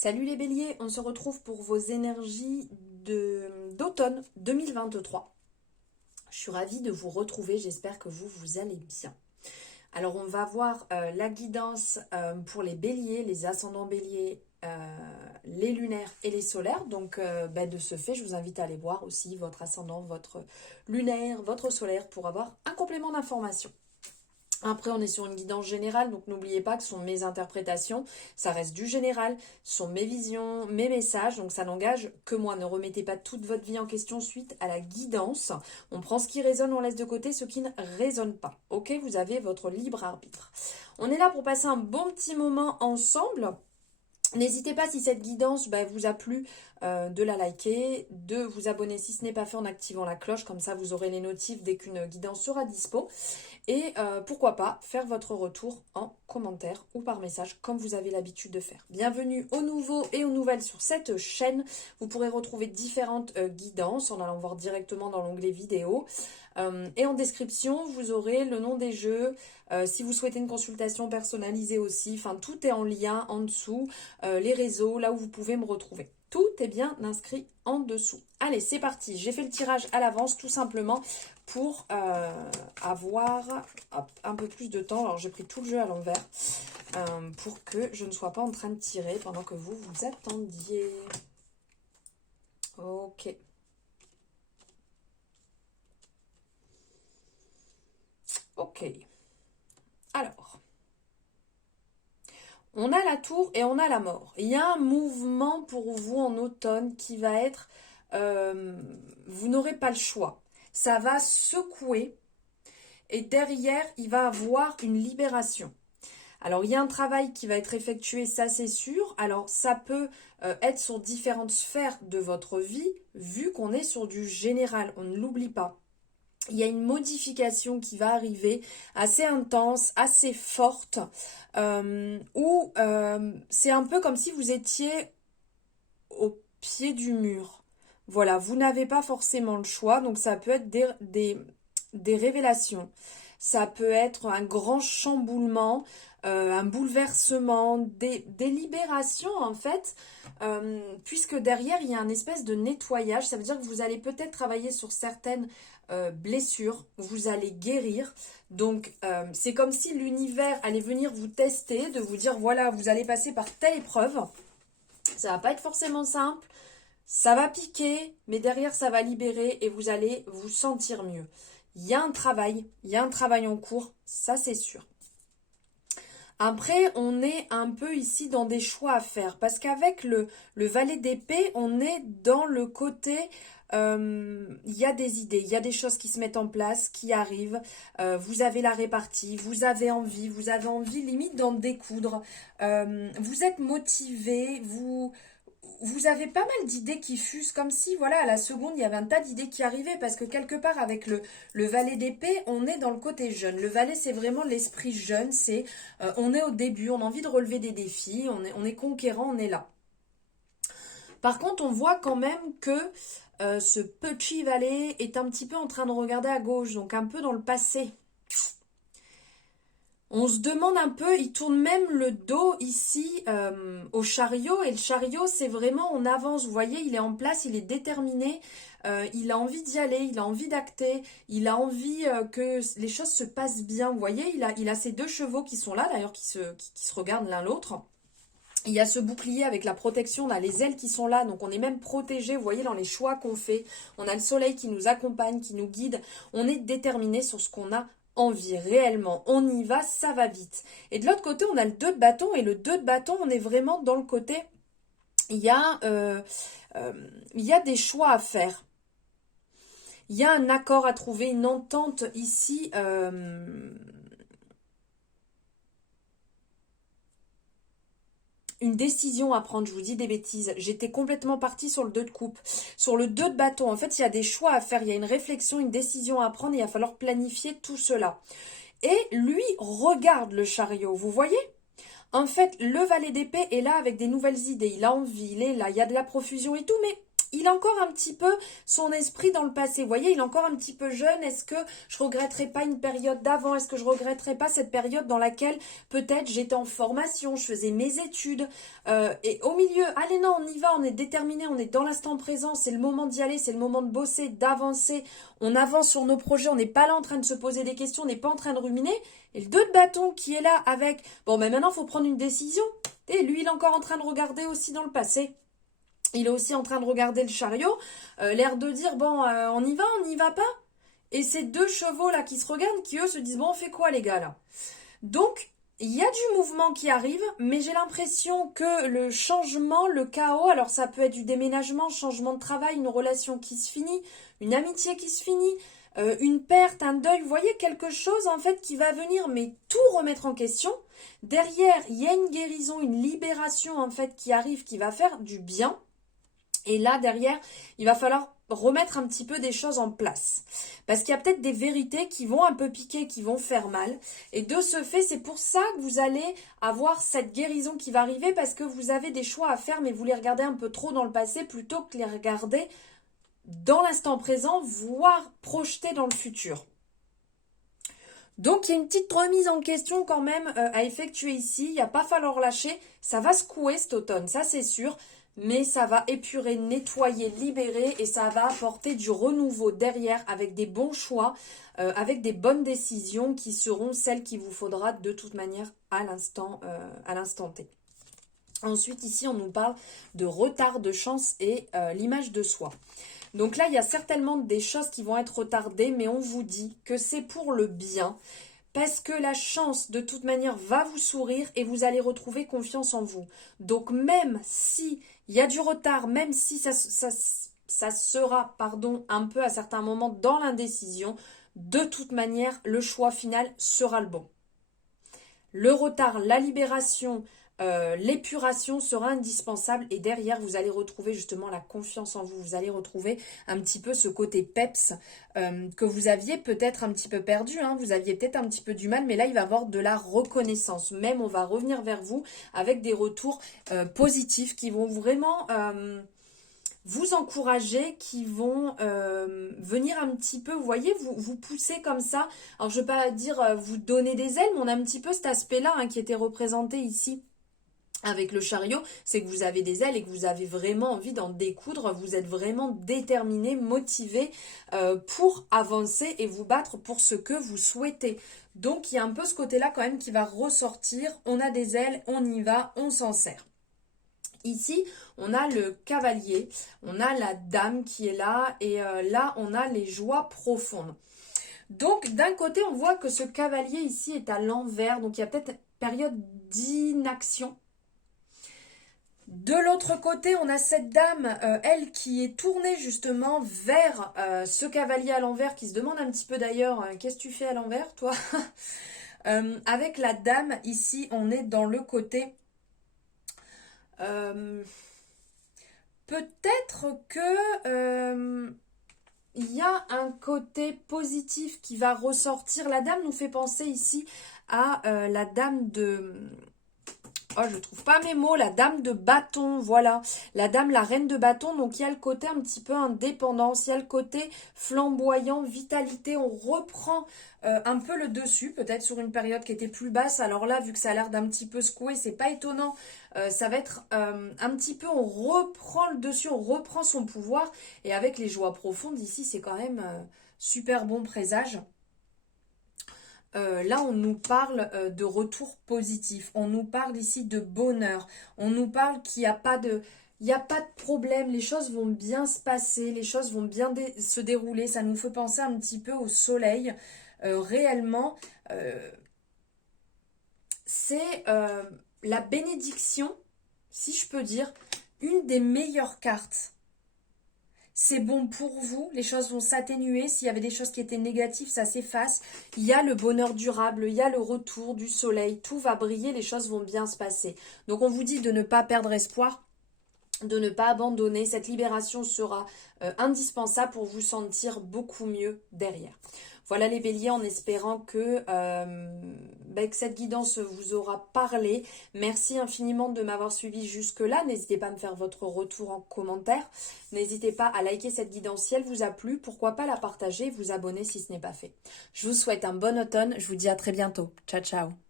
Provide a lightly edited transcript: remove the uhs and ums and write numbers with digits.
Salut les béliers, on se retrouve pour vos énergies d'automne 2023. Je suis ravie de vous retrouver, j'espère que vous allez bien. Alors on va voir la guidance pour les béliers, les ascendants béliers, les lunaires et les solaires. Donc de ce fait, je vous invite à aller voir aussi votre ascendant, votre lunaire, votre solaire pour avoir un complément d'information. Après, on est sur une guidance générale, donc n'oubliez pas que ce sont mes interprétations, ça reste du général, ce sont mes visions, mes messages, donc ça n'engage que moi. Ne remettez pas toute votre vie en question suite à la guidance. On prend ce qui résonne, on laisse de côté ce qui ne résonne pas. Ok, vous avez votre libre arbitre. On est là pour passer un bon petit moment ensemble. N'hésitez pas, si cette guidance vous a plu, de la liker, de vous abonner si ce n'est pas fait en activant la cloche, comme ça vous aurez les notifs dès qu'une guidance sera dispo. Et pourquoi pas faire votre retour en commentaire ou par message comme vous avez l'habitude de faire. Bienvenue aux nouveaux et aux nouvelles sur cette chaîne. Vous pourrez retrouver différentes guidances en allant voir directement dans l'onglet vidéo. Et en description, vous aurez le nom des jeux. Si vous souhaitez une consultation personnalisée aussi, enfin tout est en lien en dessous. Les réseaux, là où vous pouvez me retrouver. Tout est bien inscrit en dessous. Allez, c'est parti. J'ai fait le tirage à l'avance tout simplement pour avoir un peu plus de temps. Alors, j'ai pris tout le jeu à l'envers pour que je ne sois pas en train de tirer pendant que vous attendiez. Ok. Ok. Alors. On a la tour et on a la mort. Il y a un mouvement pour vous en automne qui va être... vous n'aurez pas le choix. Ça va secouer et derrière, il va avoir une libération. Alors, il y a un travail qui va être effectué, ça c'est sûr. Alors, ça peut être sur différentes sphères de votre vie, vu qu'on est sur du général. On ne l'oublie pas. Il y a une modification qui va arriver assez intense, assez forte, où c'est un peu comme si vous étiez au pied du mur. Voilà, vous n'avez pas forcément le choix, donc ça peut être des révélations. Ça peut être un grand chamboulement, un bouleversement, des libérations en fait, puisque derrière il y a un espèce de nettoyage. Ça veut dire que vous allez peut-être travailler sur certaines blessures, vous allez guérir. Donc c'est comme si l'univers allait venir vous tester, de vous dire voilà, vous allez passer par telle épreuve. Ça va pas être forcément simple, ça va piquer, mais derrière ça va libérer et vous allez vous sentir mieux. Il y a un travail en cours, ça c'est sûr. Après, on est un peu ici dans des choix à faire, parce qu'avec le valet d'épée, on est dans le côté, il y a des idées, il y a des choses qui se mettent en place, qui arrivent, vous avez la répartie, vous avez envie limite d'en découdre, vous êtes motivé, vous avez pas mal d'idées qui fusent, comme si, voilà, à la seconde, il y avait un tas d'idées qui arrivaient, parce que quelque part, avec le valet d'épée, on est dans le côté jeune. Le valet, c'est vraiment l'esprit jeune, c'est, on est au début, on a envie de relever des défis, on est conquérant, on est là. Par contre, on voit quand même que ce petit valet est un petit peu en train de regarder à gauche, donc un peu dans le passé. On se demande un peu, il tourne même le dos ici au chariot, et le chariot c'est vraiment on avance, vous voyez, il est en place, il est déterminé, il a envie d'y aller, il a envie d'acter, il a envie que les choses se passent bien, vous voyez, il a ces deux chevaux qui sont là d'ailleurs, qui se regardent l'un l'autre. Il y a ce bouclier avec la protection, on a les ailes qui sont là, donc on est même protégé, vous voyez, dans les choix qu'on fait. On a le soleil qui nous accompagne, qui nous guide, on est déterminé sur ce qu'on a envie réellement, on y va, ça va vite. Et de l'autre côté, on a le 2 de bâton, et le 2 de bâton, on est vraiment dans le côté, il y a des choix à faire. Il y a un accord à trouver, une entente ici, une décision à prendre, je vous dis des bêtises. J'étais complètement partie sur le 2 de coupe. Sur le 2 de bâton, en fait, il y a des choix à faire, il y a une réflexion, une décision à prendre, et il va falloir planifier tout cela. Et lui regarde le chariot, vous voyez? En fait, le valet d'épée est là avec des nouvelles idées, il a envie, il est là, il y a de la profusion et tout, mais il a encore un petit peu son esprit dans le passé. Vous voyez, il est encore un petit peu jeune. Est-ce que je regretterais pas une période d'avant? Est-ce que je regretterais pas cette période dans laquelle peut-être j'étais en formation, je faisais mes études et au milieu, allez non, on y va, on est déterminé, on est dans l'instant présent, c'est le moment d'y aller, c'est le moment de bosser, d'avancer. On avance sur nos projets, on n'est pas là en train de se poser des questions, on n'est pas en train de ruminer. Et le 2 de bâton qui est là avec, bon, mais maintenant, il faut prendre une décision. Et lui, il est encore en train de regarder aussi dans le passé. Il est aussi en train de regarder le chariot, l'air de dire, bon, on y va pas. Et ces deux chevaux là qui se regardent, qui eux se disent, bon, on fait quoi les gars là? Donc, il y a du mouvement qui arrive, mais j'ai l'impression que le changement, le chaos, alors ça peut être du déménagement, changement de travail, une relation qui se finit, une amitié qui se finit, une perte, un deuil, vous voyez quelque chose en fait qui va venir, mais tout remettre en question. Derrière, il y a une guérison, une libération en fait qui arrive, qui va faire du bien. Et là, derrière, il va falloir remettre un petit peu des choses en place. Parce qu'il y a peut-être des vérités qui vont un peu piquer, qui vont faire mal. Et de ce fait, c'est pour ça que vous allez avoir cette guérison qui va arriver parce que vous avez des choix à faire, mais vous les regardez un peu trop dans le passé plutôt que les regarder dans l'instant présent, voire projeter dans le futur. Donc, il y a une petite remise en question quand même à effectuer ici. Il n'y a pas falloir lâcher. Ça va secouer cet automne, ça c'est sûr. Mais ça va épurer, nettoyer, libérer et ça va apporter du renouveau derrière avec des bons choix, avec des bonnes décisions qui seront celles qu'il vous faudra de toute manière à l'instant T. Ensuite, ici, on nous parle de retard de chance et l'image de soi. Donc là, il y a certainement des choses qui vont être retardées, mais on vous dit que c'est pour le bien. Parce que la chance, de toute manière, va vous sourire et vous allez retrouver confiance en vous. Donc même si il y a du retard, même si ça sera, un peu à certains moments dans l'indécision, de toute manière, le choix final sera le bon. Le retard, la libération, l'épuration sera indispensable et derrière vous allez retrouver justement la confiance en vous, vous allez retrouver un petit peu ce côté peps que vous aviez peut-être un petit peu perdu, hein. Vous aviez peut-être un petit peu du mal mais là il va y avoir de la reconnaissance, même on va revenir vers vous avec des retours positifs qui vont vraiment vous encourager, qui vont venir un petit peu, vous voyez, vous pousser comme ça. Alors je ne veux pas dire vous donner des ailes, mais on a un petit peu cet aspect-là hein, qui était représenté ici avec le chariot, c'est que vous avez des ailes et que vous avez vraiment envie d'en découdre, vous êtes vraiment déterminé, motivé pour avancer et vous battre pour ce que vous souhaitez. Donc il y a un peu ce côté-là quand même qui va ressortir, on a des ailes, on y va, on s'en sert. Ici, on a le cavalier, on a la dame qui est là et là, on a les joies profondes. Donc, d'un côté, on voit que ce cavalier ici est à l'envers, donc il y a peut-être une période d'inaction. De l'autre côté, on a cette dame, elle, qui est tournée justement vers ce cavalier à l'envers, qui se demande un petit peu d'ailleurs, qu'est-ce que tu fais à l'envers, toi? Avec la dame, ici, on est dans le côté... peut-être que il y a un côté positif qui va ressortir. La dame nous fait penser ici à la dame de... Oh, je trouve pas mes mots, la dame de bâton, voilà. La dame, la reine de bâton, donc il y a le côté un petit peu indépendance, il y a le côté flamboyant, vitalité, on reprend un peu le dessus, peut-être sur une période qui était plus basse. Alors là, vu que ça a l'air d'un petit peu secoué, c'est pas étonnant, ça va être un petit peu, on reprend le dessus, on reprend son pouvoir. Et avec les joies profondes, ici, c'est quand même super bon présage. Là, on nous parle de retour positif. On nous parle ici de bonheur. On nous parle qu'il n'y a pas de... Il n'y a pas de problème, les choses vont bien se passer, les choses vont bien se dérouler. Ça nous fait penser un petit peu au soleil. Réellement, c'est la bénédiction, si je peux dire, une des meilleures cartes. C'est bon pour vous, les choses vont s'atténuer. S'il y avait des choses qui étaient négatives, ça s'efface. Il y a le bonheur durable, il y a le retour du soleil. Tout va briller, les choses vont bien se passer. Donc on vous dit de ne pas perdre espoir, de ne pas abandonner. Cette libération sera indispensable pour vous sentir beaucoup mieux derrière. Voilà les béliers, en espérant que cette guidance vous aura parlé. Merci infiniment de m'avoir suivi jusque-là. N'hésitez pas à me faire votre retour en commentaire. N'hésitez pas à liker cette guidance si elle vous a plu. Pourquoi pas la partager et vous abonner si ce n'est pas fait. Je vous souhaite un bon automne. Je vous dis à très bientôt. Ciao, ciao.